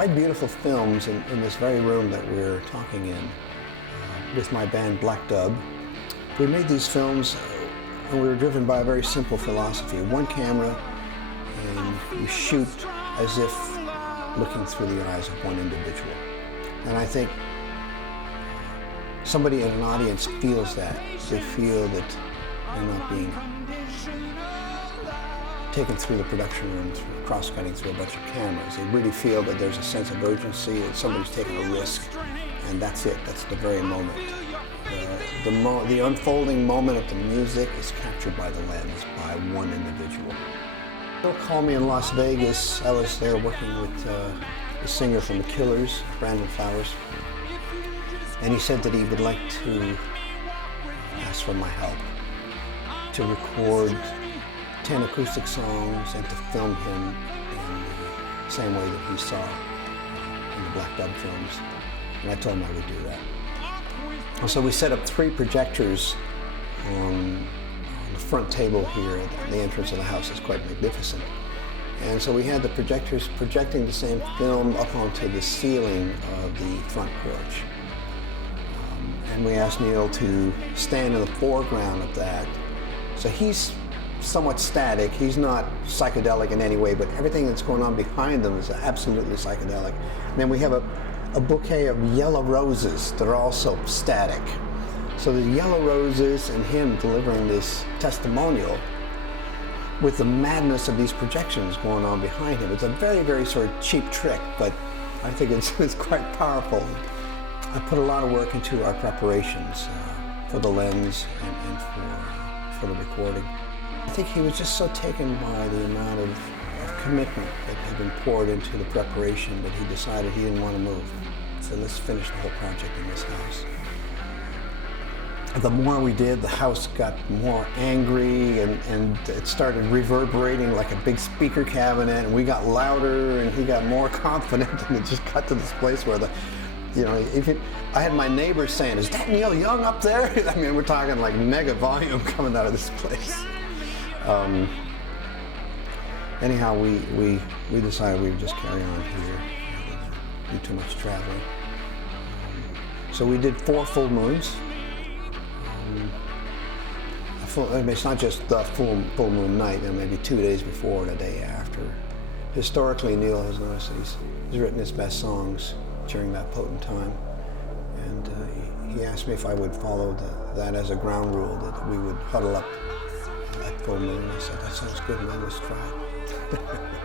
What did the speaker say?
quite beautiful films in this very room that we're talking in with my band Black Dub. We made these films and we were driven by a very simple philosophy. One camera, and you shoot as if looking through the eyes of one individual. And I think somebody in an audience feels that. They feel that they're not being taken through the production room, cross-cutting through a bunch of cameras. They really feel that there's a sense of urgency, that somebody's taking a risk, and that's it. That's the very moment. The unfolding moment of the music is captured by the lens, by one individual. They'll call me in Las Vegas. I was there working with the singer from The Killers, Brandon Flowers, and he said that he would like to ask for my help to record 10 acoustic songs and to film him in the same way that he saw in the Black Dub films. And I told him I would do that. And so we set up 3 projectors on the front table here. The entrance of the house is quite magnificent. And so we had the projectors projecting the same film up onto the ceiling of the front porch. And we asked Neil to stand in the foreground of that. So he's somewhat static. He's not psychedelic in any way, but everything that's going on behind them is absolutely psychedelic. And then we have a bouquet of yellow roses that are also static. So the yellow roses and him delivering this testimonial with the madness of these projections going on behind him. It's a very, very sort of cheap trick, but I think it's quite powerful. I put a lot of work into our preparations for the lens and for the recording. I think he was just so taken by the amount of commitment that had been poured into the preparation that he decided he didn't want to move. So let's finish the whole project in this house. The more we did, the house got more angry and it started reverberating like a big speaker cabinet, and we got louder and he got more confident, and it just got to this place where I had my neighbors saying, "Is that Neil Young up there?" I mean, we're talking like mega volume coming out of this place. Anyhow, we decided we would just carry on here rather than do too much traveling. So we did 4 full moons. It's not just the full moon night, maybe 2 days before and a day after. Historically, Neil has noticed that he's written his best songs during that potent time. And he asked me if I would follow that as a ground rule, that we would huddle up at full moon. I said, "That sounds good, man, let's try it."